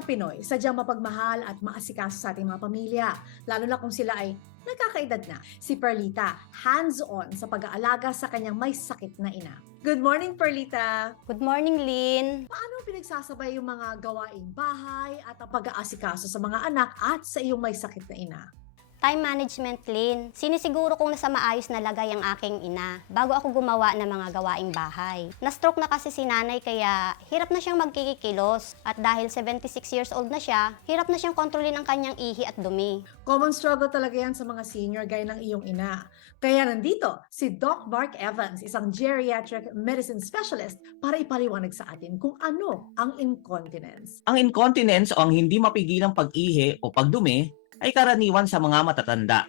mga Pinoy sadyang mapagmahal at maasikaso sa ating mga pamilya, lalo na kung sila ay nagkakaedad na. Si Perlita, hands-on sa pag-aalaga sa kanyang may sakit na ina. Good morning, Perlita! Good morning, Lynn. Paano pinagsasabay yung mga gawaing bahay at ang pag-aasikaso sa mga anak at sa iyong may sakit na ina? Time management, Lynn. Sinisiguro kong nasa maayos na lagay ang aking ina bago ako gumawa ng mga gawaing bahay. Na-stroke na kasi si nanay kaya hirap na siyang magkikilos. At dahil 76 years old na siya, hirap na siyang kontrolin ang kanyang ihi at dumi. Common struggle talaga yan sa mga senior gaya ng iyong ina. Kaya nandito si Doc Mark Evans, isang geriatric medicine specialist para ipaliwanag sa atin kung ano ang incontinence. Ang incontinence o ang hindi mapigilang pag-ihi o pagdumi ay karaniwan sa mga matatanda.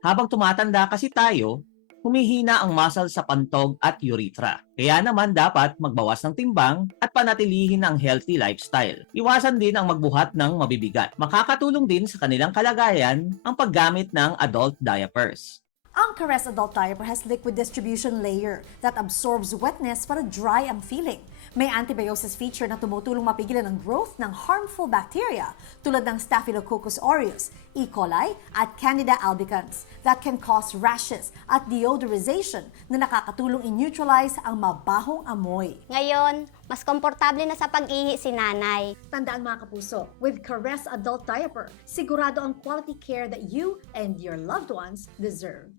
Habang tumatanda kasi tayo, humihina ang muscle sa pantog at urethra. Kaya naman dapat magbawas ng timbang at panatilihin ang healthy lifestyle. Iwasan din ang magbuhat ng mabibigat. Makakatulong din sa kanilang kalagayan ang paggamit ng adult diapers. Ang Caress Adult Diaper has liquid distribution layer that absorbs wetness para dry ang feeling. May antibiosis feature na tumutulong mapigilan ang growth ng harmful bacteria tulad ng Staphylococcus aureus, E. coli at Candida albicans that can cause rashes at deodorization na nakakatulong i-neutralize ang mabahong amoy. Ngayon, mas komportable na sa pag-ihi si nanay. Tandaan mga kapuso, with Caress Adult Diaper, sigurado ang quality care that you and your loved ones deserve.